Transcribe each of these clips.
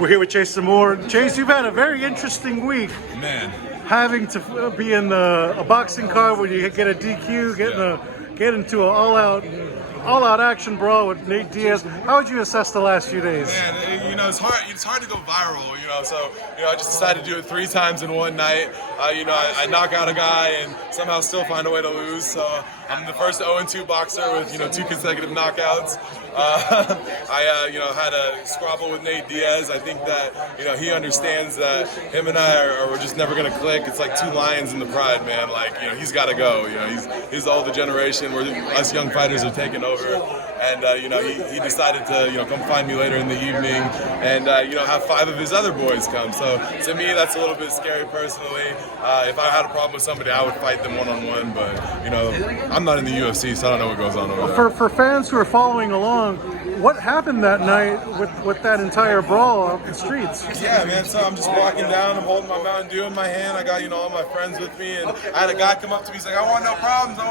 We're here with Chase DeMOOR. Chase, you've had a very interesting week. Man. Having to be in a boxing card where you get a DQ, get into an all-out action brawl with Nate Diaz. How would you assess the last few days? Man, it's hard to go viral, so I just decided to do it 3 times in one night. I knock out a guy and somehow still find a way to lose, so I'm the first 0-2 boxer with 2 consecutive knockouts. I had a squabble with Nate Diaz. I think that he understands that him and I are just never gonna click. It's like 2 lions in the pride, man. Like he's got to go. He's the older generation where us young fighters are taking over, and he decided to come find me later in the evening and have 5 of his other boys come. So to me, that's a little bit scary personally. If I had a problem with somebody, I would fight them one-on-one. But I'm not in the UFC, so I don't know what goes on over there. For fans who are following along, what happened that night with that entire brawl out the streets? Yeah, man, so I'm just walking down, I'm holding my Mountain Dew in my hand, I got, all my friends with me, and I had a guy come up to me, he's like, I want no problems, and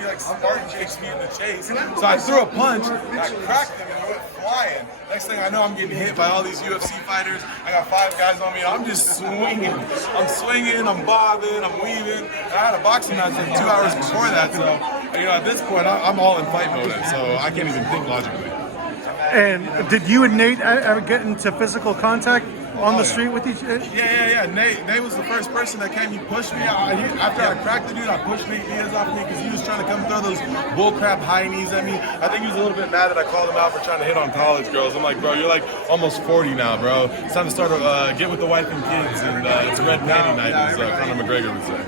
he Spartan kicks me in the chase. So I threw a punch, I cracked him, and he went flying. Next thing I know, I'm getting hit by all these UFC fighters. I got 5 guys on me, and I'm just swinging. I'm swinging, I'm bobbing, I'm weaving. And I had a boxing match like 2 hours before that, so at this point, I'm all in fight mode, so I can't even think logically. And did you and Nate ever get into physical contact on the street with each other? Yeah. Nate was the first person that came. He pushed me. After I cracked the dude, I pushed Nate Diaz off me because he was trying to come throw those bullcrap high knees at me. I think he was a little bit mad that I called him out for trying to hit on college girls. I'm like, bro, you're like almost 40 now, bro. It's time to start get with the wife and kids, and it's red panty night, as Conor McGregor would say.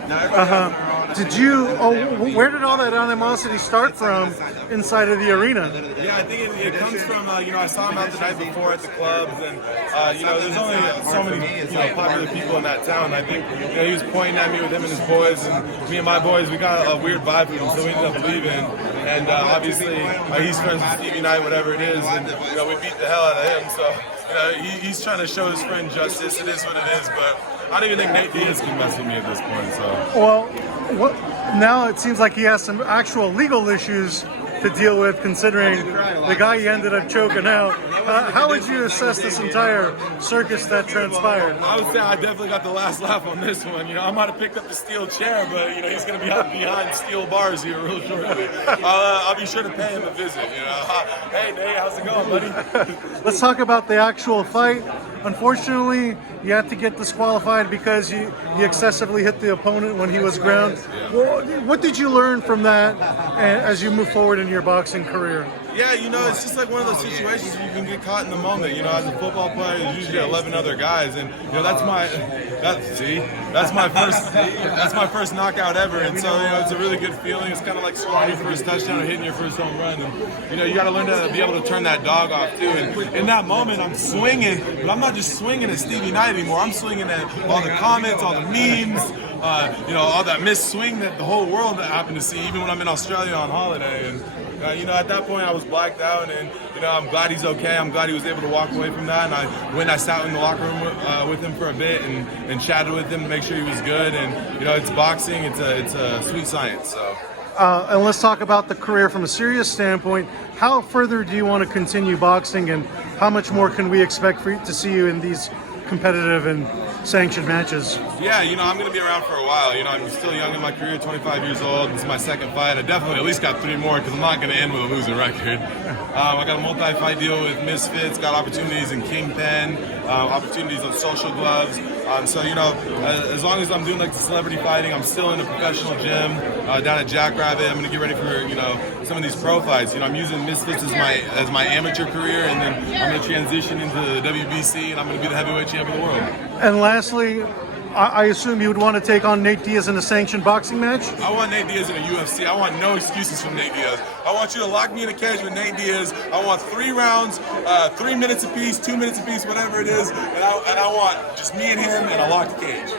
Where did all that animosity start from inside of the arena? Yeah, I think it comes from, I saw him out the night before at the clubs, and, there's only so many, popular people in that town. I think, he was pointing at me with him and his boys, and me and my boys, we got a weird vibe with him, so we ended up leaving. And obviously, he's friends with Stevie Knight, whatever it is, and, we beat the hell out of him, so, he's trying to show his friend justice. It is what it is, but I don't even think Nate Diaz can mess with me at this point, so. Well, now it seems like he has some actual legal issues to deal with, considering the guy he ended up choking out. How would you assess this entire circus that transpired? I would say I definitely got the last laugh on this one. I might have picked up the steel chair, but he's going to be behind steel bars here real shortly. I'll be sure to pay him a visit. Hey Nate, how's it going, buddy? Let's talk about the actual fight. Unfortunately, you had to get disqualified because you excessively hit the opponent when he was ground. What did you learn from that as you move forward in your boxing career? Yeah, it's just like one of those situations where you can get caught in the moment. As a football player, there's usually 11 other guys, and that's my first knockout ever, and so it's a really good feeling. It's kind of like scoring your first touchdown or hitting your first home run, and you got to learn to be able to turn that dog off too. And in that moment, I'm swinging, but I'm not just swinging at Stevie Knight anymore. I'm swinging at all the comments, all the memes, all that missed swing that the whole world happened to see, even when I'm in Australia on holiday. And at that point I was blacked out, and I'm glad he's okay. I'm glad he was able to walk away from that. And I sat in the locker room with him for a bit and chatted with him to make sure he was good. And it's boxing. It's a sweet science. So. And let's talk about the career from a serious standpoint. How further do you want to continue boxing, and how much more can we expect to see you in these competitive and sanctioned matches? Yeah, I'm going to be around for a while. I'm still young in my career, 25 years old. This is my 2nd fight. I definitely at least got 3 more because I'm not going to end with a losing record. I got a multi-fight deal with Misfits, got opportunities in Kingpen, opportunities on Social Gloves. So, as long as I'm doing like the celebrity fighting, I'm still in a professional gym down at Jackrabbit. I'm going to get ready for, some of these pro fights. I'm using Misfits as my amateur career, and then I'm going to transition into the WBC, and I'm going to be the heavyweight champ of the world. And lastly, I assume you would want to take on Nate Diaz in a sanctioned boxing match? I want Nate Diaz in a UFC. I want no excuses from Nate Diaz. I want you to lock me in a cage with Nate Diaz. I want 3 rounds, 3 minutes apiece, 2 minutes apiece, whatever it is, and I want just me and him in a locked cage.